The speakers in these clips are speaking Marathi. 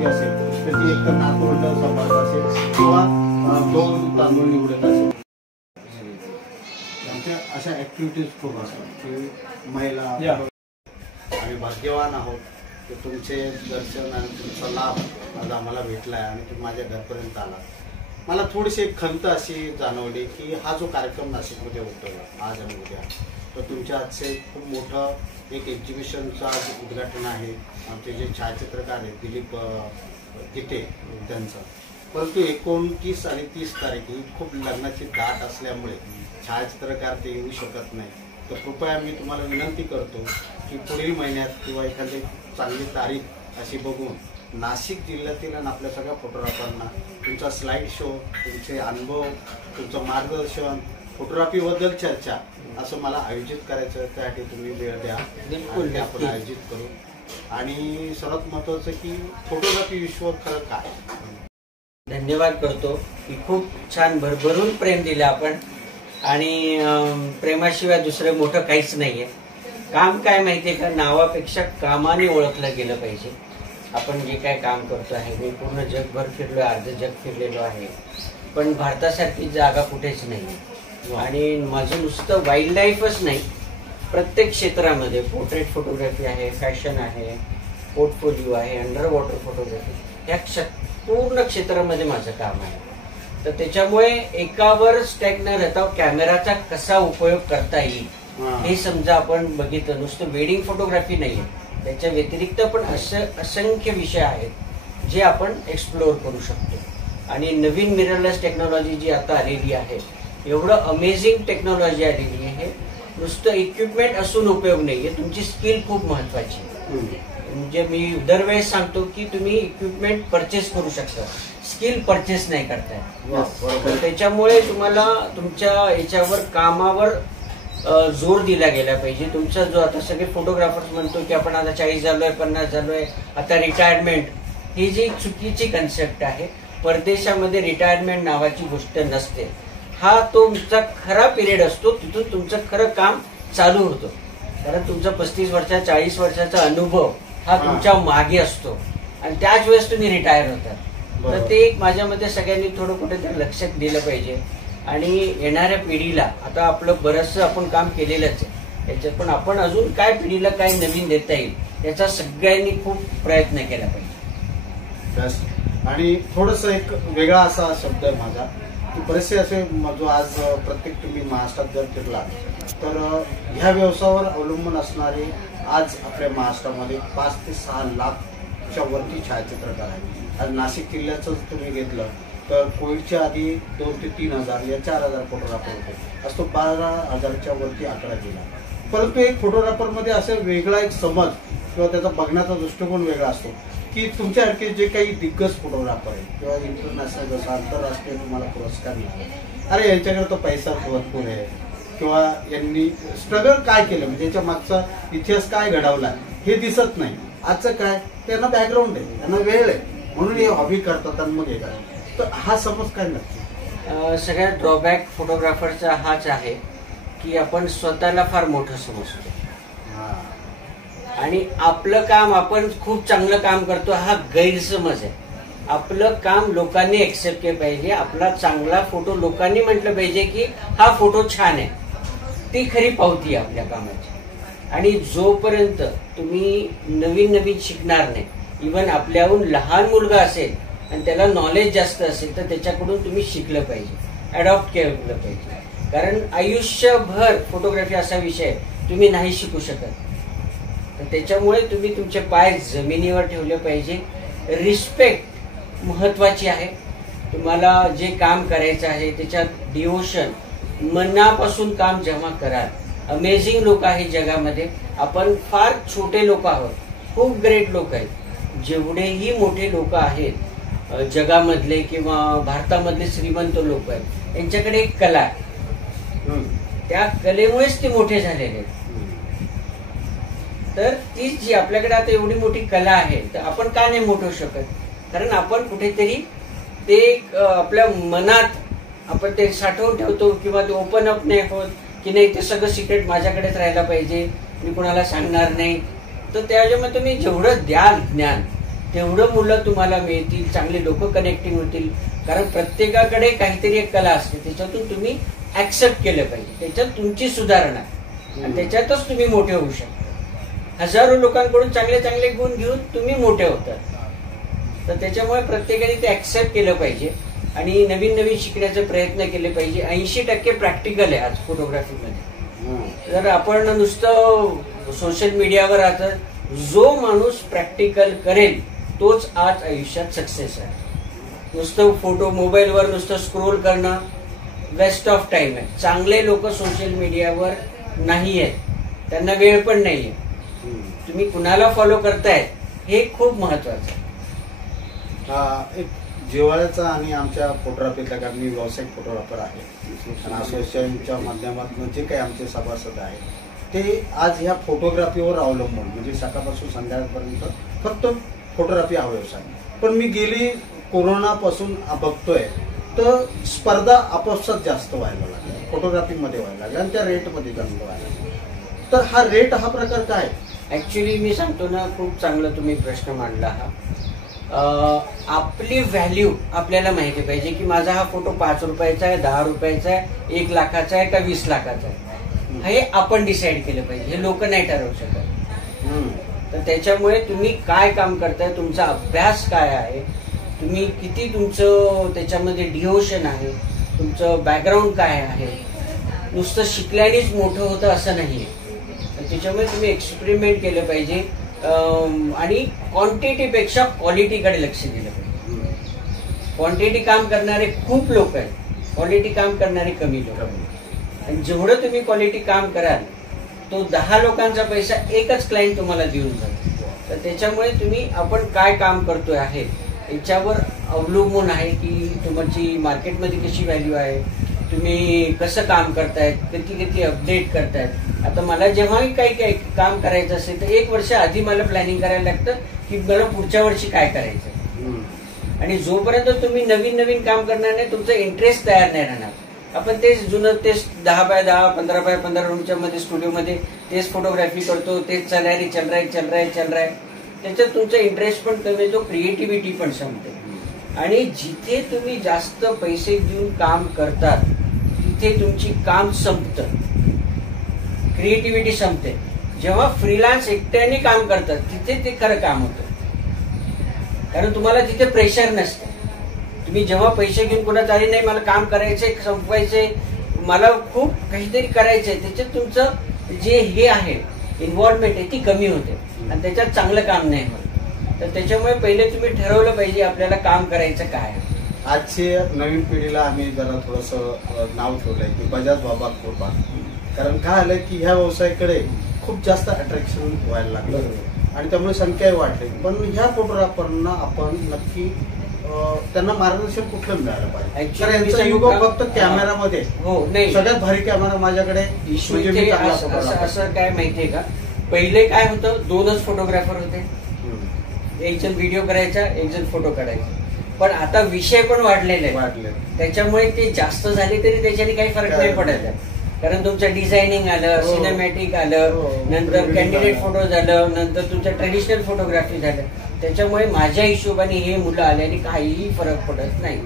व्यक्ती असेल तर ती एक तर नातवंड सांभाळत असेल किंवा दोन तांदूळ निवडत असेल. त्यांच्या अशा ऍक्टिव्हिटीज खूप असतात की महिला आम्ही भाग्यवान आहोत की तुमचे दर्शन आणि तुमचा लाभ आज आम्हाला भेटला आहे आणि तुम्ही माझ्या घरपर्यंत आला. मला थोडीशी एक खंत अशी जाणवली की हा जो कार्यक्रम नाशिकमध्ये होतो आज आणि उद्या तर तुमच्या आजचे खूप मोठं एक एक्झिबिशनचं आज उद्घाटन आहे. आमचे जे छायाचित्रकार आहेत दिलीप गीते त्यांचं, परंतु 29 आणि 30 तारीख ही खूप लग्नाची दाट असल्यामुळे छायाचित्रकार ते येऊ शकत नाही. तर कृपया मी तुम्हाला विनंती करतो की पुढील महिन्यात किंवा एखादी चांगली तारीख अशी बघून नाशिक जिल्ह्यातील आणि आपल्या सगळ्या फोटोग्राफरांना तुमचा स्लाइड शो, तुमचे अनुभव, तुमचं मार्गदर्शन, फोटोग्राफीबद्दल चर्चा असं मला आयोजित करायचं. त्यासाठी तुम्ही वेळ द्या आणि आपण आयोजित करू. आणि सर्वात महत्त्वाचं की फोटोग्राफी विश्व खरं काय. धन्यवाद करतो की खूप छान भरभरून प्रेम दिलं आपण आणि प्रेमाशिवाय दुसरं मोठं काहीच नाहीये. काम काय माहितीये का, नावापेक्षा कामाने ओळखलं गेलं पाहिजे. आपण जे काय काम करतो आहे, मी पूर्ण जगभर फिरलो, अर्ध जग फिरलेलो आहे, पण भारतासारखी जागा कुठेच नाही. आणि माझं नुसतं वाईल्ड लाईफच नाही, प्रत्येक क्षेत्रामध्ये पोर्ट्रेट फोटोग्राफी आहे, फॅशन आहे, पोर्टफोलिओ आहे, अंडर वॉटर फोटोग्राफी, या पूर्ण क्षेत्रामध्ये माझं काम आहे. तर त्याच्यामुळे एकावर स्टॅक न राहता कॅमेराचा कसा उपयोग करता येईल हे समजा आपण बघितलं. नुसतं वेडिंग फोटोग्राफी नाहीये, त्याच्या व्यतिरिक्त पण असंख्य विषय आहेत जे आपण एक्सप्लोअर करू शकतो. आणि नवीन मिररलेस टेक्नॉलॉजी जी आता आलेली आहे, एवढं अमेझिंग टेक्नॉलॉजी आलेली आहे. नुसतं इक्विपमेंट असून उपयोग नाहीये, तुमची स्किल खूप महत्वाची. म्हणजे मी दरवेळेस सांगतो की तुम्ही इक्विपमेंट परचेस करू शकता, स्किल परचेस नाही करताय. त्याच्यामुळे तुम्हाला तुमच्या याच्यावर कामावर जोर दिला गेला पाहिजे. तुमचा जो आता सगळे फोटोग्राफर्स म्हणतो की आपण आता 40 झालोय, 50 झालोय, आता रिटायरमेंट, ही जी चुकीची कन्सेप्ट आहे. परदेशामध्ये रिटायरमेंट नावाची गोष्ट नसते. हा तुमचा खरा पिरियड असतो, तिथून तुमचं खरं काम चालू होतं. कारण तुमचा 35 वर्षाचा 40 वर्षाचा अनुभव हा तुमच्या मागे असतो आणि त्याच वेळेस तुम्ही रिटायर होतात. तर ते माझ्या मते सगळ्यांनी थोडं कुठेतरी लक्षात दिलं पाहिजे. आणि येणाऱ्या पिढीला आता आपलं बरंचसं आपण काम केलेलंच आहे त्याच्यात, पण आपण अजून काय पिढीला काय नवीन देता येईल याचा सगळ्यांनी खूप प्रयत्न केला पाहिजे. आणि थोडस एक वेगळा असा शब्द आहे माझा की बरेचसे असे जो आज प्रत्येक तुम्ही महाराष्ट्रात जर फिरला तर ह्या व्यवसायावर अवलंबून असणारे आज आपल्या महाराष्ट्रामध्ये 5 ते 6 लाखच्या वरती छायाचित्रकार आहेत. आज नाशिक जिल्ह्याचं तुम्ही घेतलं तर कोविडच्या आधी 2 ते 3 हजार या 4 हजार फोटोग्राफर होते. आज तो 12,000च्या वरती आकडा गेला. परंतु एक फोटोग्राफरमध्ये असं वेगळा एक समज किंवा त्याचा बघण्याचा दृष्टिकोन वेगळा असतो की तुमच्यासारखे जे काही दिग्गज फोटोग्राफर आहेत किंवा इंटरनॅशनल जसं आंतरराष्ट्रीय तुम्हाला पुरस्कार मिळाले, अरे यांच्याकडे तो पैसा भरपूर आहे किंवा यांनी स्ट्रगल काय केलं म्हणजे याच्या मागचा इतिहास काय घडवला हे दिसत नाही. आजचं काय, त्यांना बॅकग्राऊंड आहे, त्यांना वेळ आहे म्हणून हे हॉबी करतात आणि मग हे करतात. तर हा समज काय नक्की सगळ्यात ड्रॉबॅक फोटोग्राफरचा हाच आहे की आपण स्वतःला फार मोठं समजतो आणि आपलं काम आपण खूप चांगलं काम करतो हा गैरसमज आहे. आपलं काम लोकांनी एक्सेप्ट केलं पाहिजे. आपला चांगला फोटो लोकांनी म्हटलं पाहिजे की हा फोटो छान आहे, ती खरी पावती आहे आपल्या कामाची. आणि जोपर्यंत तुम्ही नवीन नवीन शिकणार नाही, इव्हन आपल्याहून लहान मुलगा असेल आणि त्याला नॉलेज जास्त असेल तर त्याच्याकडून तुम्ही शिकलं पाहिजे, अडॉप्ट केलं पाहिजे. कारण आयुष्यभर फोटोग्राफी असा विषय तुम्ही नाही शिकू शकत. तर त्याच्यामुळे तुम्ही तुमचे पाय जमिनीवर ठेवले पाहिजे. रिस्पेक्ट महत्वाची आहे. तुम्हाला जे काम करायचं आहे त्याच्यात डिवोशन, मनापासून काम जेव्हा कराल, अमेझिंग लोक आहेत जगामध्ये. आपण फार छोटे लोक आहोत, खूप ग्रेट लोक आहेत. जेवढेही मोठे लोक आहेत जगामधले किंवा भारतामधले श्रीमंत लोक आहेत, त्यांच्याकडे एक कला आहे. त्या कलेमुळेच ते मोठे झालेले आहेत. तर ती जी आपल्याकडे आता एवढी मोठी कला आहे तर आपण का नाही मोठं होऊ शकत? कारण आपण कुठेतरी ते आपल्या मनात आपण ते साठवून ठेवतो किंवा ते ओपन अप नाही होत की नाही ते सगळं सिक्रेट माझ्याकडेच राहायला पाहिजे, मी कुणाला सांगणार नाही. तर त्याच्यामुळे तुम्ही जेवढं द्याल ज्ञान तेवढं मुलं तुम्हाला मिळतील, चांगले लोक कनेक्टिंग होतील. कारण प्रत्येकाकडे काहीतरी एक कला असते, त्याच्यातून तुम्ही ऍक्सेप्ट केलं पाहिजे, त्याच्यात तुमची सुधारणा आणि त्याच्यातच तुम्ही मोठे होऊ शकता. हजारो लोकांकडून चांगले चांगले गुण घेऊन तुम्ही मोठे होतात. तर त्याच्यामुळे प्रत्येकाने ते ऍक्सेप्ट केलं पाहिजे आणि नवीन नवीन शिकण्याचे प्रयत्न केले पाहिजे. 80% प्रॅक्टिकल आहे आज फोटोग्राफीमध्ये. जर आपण नुसतं सोशल मीडियावर आता जो माणूस प्रॅक्टिकल करेल तोच आज आयुष्यात सक्सेस आहे. नुसतं फोटो मोबाईलवर नुसतं स्क्रोल करणं वेस्ट ऑफ टाइम आहे. चांगले लोक सोशल मीडियावर नाही आहेत, त्यांना वेळ पण नाहीये. तुम्ही कुणाला फॉलो करताय हे खूप महत्वाचं आहे. एक जिव्हाळ्याचा आणि आमच्या फोटोग्राफीतल्या, कारण मी व्यावसायिक फोटोग्राफर आहे आणि असोसिएशनच्या माध्यमातून जे काही आमचे सभासद आहेत ते आज ह्या फोटोग्राफीवर अवलंबून, म्हणजे सकाळपासून संध्याकाळपर्यंत फक्त फोटोग्राफी हा व्यवसाय. पण मी गेली कोरोनापासून बघतोय तर स्पर्धा आपोआप जास्त व्हायला लागल्या, फोटोग्राफीमध्ये व्हायला लागल्या आणि त्या रेटमध्ये जास्त व्हायला लागल्या. तर हा रेट हा प्रकार काय? ऍक्च्युली मी सांगतो ना, खूप चांगला तुम्ही प्रश्न मांडला हा. आपली व्हॅल्यू आपल्याला माहिती पाहिजे की माझा हा फोटो 5 रुपयाचा आहे, 10 रुपयाचा आहे, 1 लाखाचा आहे का 20 लाखाचा आहे, हे आपण डिसाईड केलं पाहिजे. हे लोक नाही ठरवू शकत. तर त्याच्यामुळे तुम्ही काय काम करताय, तुमचा अभ्यास काय आहे, तुम्ही किती तुमचं त्याच्यामध्ये डिव्होशन आहे, तुमचं बॅकग्राऊंड काय आहे. नुसतं शिकल्यानेच मोठं होतं असं नाहीये. त्याच्यामुळे तुम्ही एक्सपेरिमेंट केलं पाहिजे आणि क्वांटिटीपेक्षा क्वालिटीकडे लक्ष दिलं पाहिजे. क्वांटिटी काम करणारे खूप लोक आहेत, क्वालिटी काम करणारे कमी लोक. आणि जेवढं तुम्ही क्वालिटी काम कराल तो 10 लोकांचा पैसा एकच क्लायंट तुम्हाला देऊन जातो. तर त्याच्यामुळे तुम्ही आपण काय काम करतोय आहे याच्यावर अवलंबून आहे की तुमची मार्केटमध्ये कशी व्हॅल्यू आहे, तुम्ही कसं काम करतायत, किती अपडेट करतायत. आता मला जेव्हाही काही काम करायचं असेल तर 1 वर्ष आधी मला प्लॅनिंग करायला लागतं की मला पुढच्या वर्षी काय करायचं. आणि जोपर्यंत तुम्ही नवीन नवीन काम करणार नाही तुमचा इंटरेस्ट तयार नाही राहणार. आपण तेच जुनं तेच 10x10 15x15 रूमच्या मध्ये स्टुडिओमध्ये तेच फोटोग्राफी करतो, तेच चल रहा है. त्याच्यात तुमचा इंटरेस्ट पण कमी होतो, क्रिएटिव्हिटी पण संपते. आणि जिथे तुम्ही जास्त पैसे देऊन काम करतात तिथे तुमची काम संपतं, क्रिएटिव्हिटी संपते. जेव्हा फ्रीलान्स एकट्याने काम करतात तिथे ते खरं काम होतं, कारण तुम्हाला तिथे प्रेशर नसतं. तुम्ही जेव्हा पैसे घेऊन कुणाच आले नाही मला काम करायचंय, संपवायचंय, मला खूप काहीतरी करायचंय, त्याच्यात तुमचं जे हे आहे इन्व्हॉल्वमेंट आहे ती कमी होते आणि त्याच्यात चांगलं काम नाही होत. तर त्याच्यामुळे पहिले तुम्ही ठरवलं पाहिजे आपल्याला काम करायचं काय. आजची नवीन पिढीला आम्ही जरा थोडंसं नाव ठेवलंय की बजाज बाबा कृपा. कारण काय आलंय की ह्या व्यवसायाकडे खूप जास्त अट्रॅक्शन व्हायला लागलं आणि त्यामुळे संख्याही वाढली. पण ह्या फोटोग्राफरना आपण नक्की त्यांना मार्गदर्शन कुठलं मिळालं पाहिजे. यांचा युग फक्त कॅमेरामध्ये हो नाही, सगळ्यात भारी कॅमेरा माझ्याकडे. असं काय माहितीये का, पहिले काय होतं 2च फोटोग्राफर होते, एक जण व्हिडिओ करायचा, एक जण फोटो काढायचा. पण आता विषय पण वाढलेले त्याच्यामुळे ते जास्त झाले तरी त्याच्याने काही फरक नाही पडायचा. कारण तुमचं डिझायनिंग आलं, सिनेमॅटिक आलं, नंतर कॅन्डिडेट फोटो झालं, नंतर तुमचं ट्रेडिशनल फोटोग्राफी झालं. त्याच्यामुळे माझ्या हिशोबाने हे मुलं आल्याने काहीही फरक पडत नाही.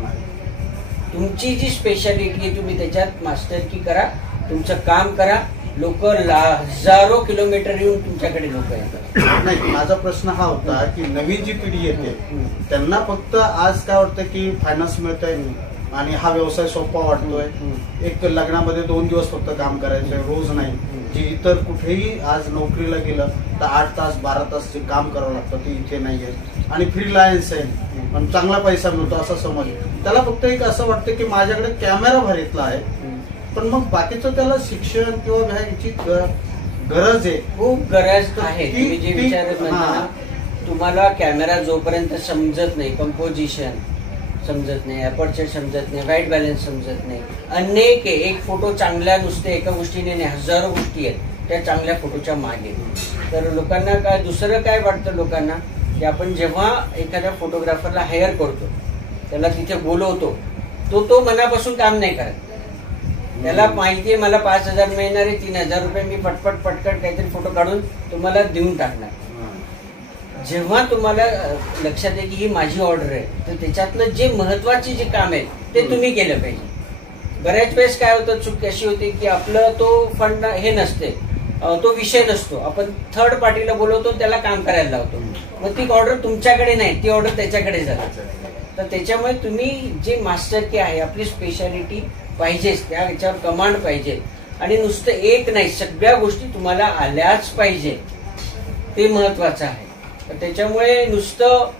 तुमची जी स्पेशालिटी आहे तुम्ही त्याच्यात मास्टरकी करा, तुमचं काम करा. लोक हजारो किलोमीटर येऊन तुमच्याकडे लोक येतात. नाही, माझा प्रश्न हा होता की नवीन जी पिढी येते त्यांना फक्त आज काय वाटतं की फायनान्स मिळतंय आणि हा व्यवसाय सोपा वाटतोय. एक लग्नामध्ये 2 दिवस फक्त काम करायचंय, रोज नाही. जी इतर कुठेही आज नोकरीला गेलं तर 8 तास 12 तास जे काम करावं लागतं ते इथे नाहीये. आणि फ्रीलान्स आहे पण चांगला पैसा मिळतो असं समज. त्याला फक्त एक असं वाटतं की माझ्याकडे कॅमेरा भारीतला आहे, पण मग बाकीचं त्याला शिक्षण किंवा ह्याची गरज आहे, खूप गरज आहे. तुम्ही जे विचारत म्हणता तुम्हाला कॅमेरा जोपर्यंत समजत नाही, कंपोजिशन समजत नाही, अपर्चर समजत नाही, व्हाईट बॅलन्स समजत नाही, अनेक एक फोटो चांगल्या नुसते एका गोष्टीने नाही, हजारो गोष्टी आहेत त्या चांगल्या फोटोच्या मागे. तर लोकांना काय दुसरं काय वाटतं लोकांना की आपण जेव्हा एखाद्या फोटोग्राफरला हायर करतो त्याला तिथे बोलवतो तो मनापासून काम नाही करत. त्याला माहितीये मला 5,000 मिळणार आहे, 3,000 रुपये मी पटकट काहीतरी फोटो काढून तुम्हाला देऊन टाकणार. जेव्हा तुम्हाला लक्षात येईल की ही माझी ऑर्डर आहे, तर त्याच्यातलं जे महत्वाचे जे काम आहे ते तुम्ही केलं पाहिजे. बऱ्याच वेळेस काय होतं, चूक अशी होती की आपलं तो फंड हे नसते, तो विषय नसतो, आपण थर्ड पार्टीला बोलवतो त्याला काम करायला लावतो, मग ती ऑर्डर तुमच्याकडे नाही, ती ऑर्डर त्याच्याकडे जाते. तर त्याच्यामुळे तुम्ही जे मास्टर की आहे, आपली स्पेशालिटी पाहिजेच, त्या याच्यावर कमांड पाहिजे, आणि नुसतं एक नाही, सगळ्या गोष्टी तुम्हाला आल्याच पाहिजे, ते महत्वाचं आहे. तर त्याच्यामुळे नुसतं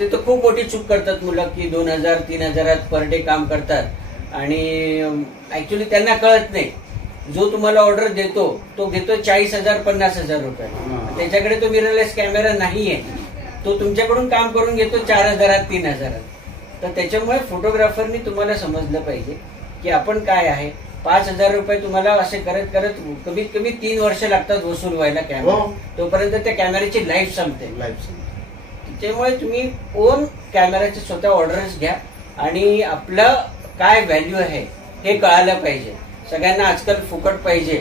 ते तर खूप मोठी चूक करतात मुलं की 2000-3000 पर डे काम करतात आणि ऍक्च्युली त्यांना कळत नाही. जो तुम्हाला ऑर्डर देतो तो घेतो 40,000-50,000 रुपये, त्याच्याकडे तो मिररलेस कॅमेरा नाहीये, तो तुमच्याकडून काम करून घेतो 4,000-3,000. तर त्याच्यामुळे फोटोग्राफरनी तुम्हाला समजलं पाहिजे की आपण काय आहे. 5,000 रुपये तुम्हाला असे करत करत कमीत कमी 3 वर्ष लागतात वसूल व्हायला कॅमेरा, तोपर्यंत त्या कॅमेऱ्याची लाईफ संपते. त्याच्यामुळे तुम्ही ओन कॅमेराचे स्वतः ऑर्डर्स घ्या आणि आपलं काय व्हॅल्यू आहे हे कळायला पाहिजे. सगळ्यांना आजकाल फुकट पाहिजे,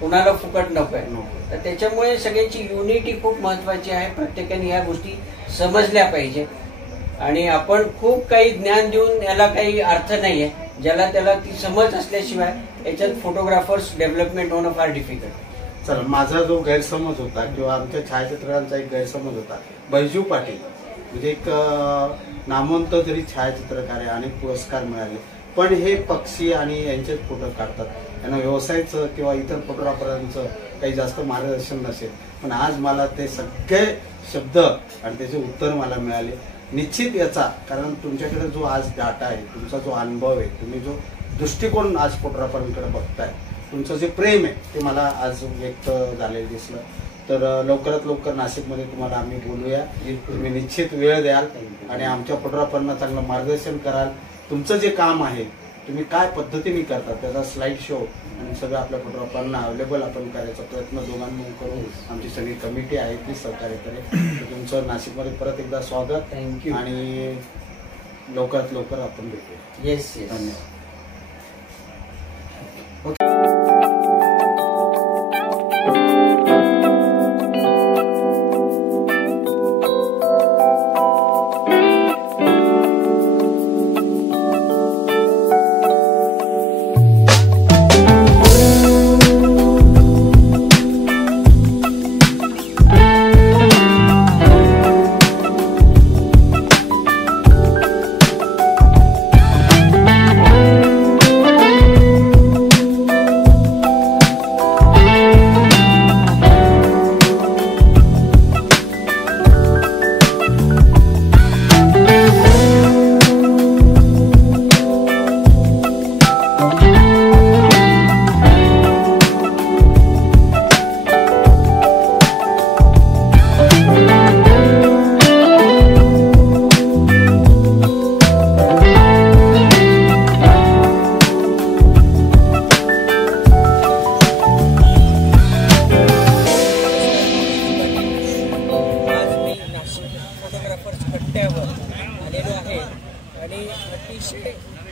कुणाला फुकट नको आहे. तर त्याच्यामुळे सगळ्यांची युनिटी खूप महत्वाची आहे. प्रत्येकाने ह्या गोष्टी समजल्या पाहिजे आणि आपण खूप काही ज्ञान देऊन याला काही अर्थ नाहीये. ज्याला त्याला ती समज असल्याशिवाय याच्यात फोटोग्राफर्स डेव्हलपमेंट होणं फार डिफिकल्ट. चला, माझा जो गैरसमज होता किंवा आमच्या छायाचित्रकारांचा एक गैरसमज होता, बैजू पाटील म्हणजे एक नामवंत जरी छायाचित्रकार आहे, अनेक पुरस्कार मिळाले, पण हे पक्षी आणि यांचेच फोटो काढतात, यांना व्यवसायाचं किंवा इतर फोटोग्राफरांचं काही जास्त मार्गदर्शन नसेल. पण आज मला ते सगळे शब्द आणि त्याचे उत्तर मला मिळाले. निश्चित याचा कारण तुमच्याकडे जो आज डाटा आहे, तुमचा जो अनुभव आहे, तुम्ही जो दृष्टिकोन आज फोटोग्राफरांकडे बघताय, तुमचं जे प्रेम आहे ते मला आज व्यक्त झालेलं दिसलं. तर लवकरात लवकर नाशिकमध्ये तुम्हाला आम्ही बोलूया, तुम्ही निश्चित वेळ द्याल आणि आमच्या फोटोग्राफरांना चांगलं मार्गदर्शन कराल. तुमचं जे काम आहे तुम्ही काय पद्धतीने करता त्याचा स्लाइड शो आणि सगळं आपल्या फोटोग्राफरांना अवेलेबल आपण करायचा प्रयत्न दोघांनी करू. आमची सगळी कमिटी आहे ती सहकार्य करेल. तुमचं नाशिकमध्ये परत एकदा स्वागत. थँक्यू आणि लवकरात लवकर आपण भेटूया. येस, धन्यवाद.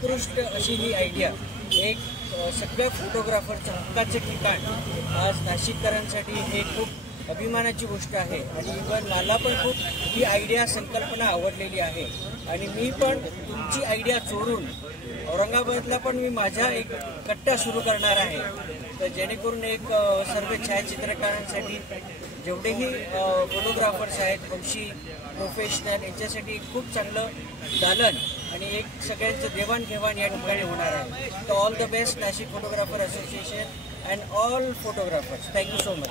उत्कृष्ट अशी ही आयडिया, एक सगळ्या फोटोग्राफरचं हक्काचं ठिकाण आज नाशिककरांसाठी हे खूप अभिमानाची गोष्ट आहे. आणि इव्हन मला पण खूप ही आयडिया संकल्पना आवडलेली आहे आणि मी पण तुमची आयडिया चोरून औरंगाबादला पण मी माझा एक कट्टा सुरू करणार आहे. तर जेणेकरून एक सर्व छायाचित्रकारांसाठी जेवढेही फोटोग्राफर्स आहेत, हौशी प्रोफेशनल, यांच्यासाठी खूप चांगलं दालन आणि एक सगळ्यांचं देवाणघेवाण या ठिकाणी होणार आहे. तर all the best Nashik photographer association and all photographers. Thank you so much.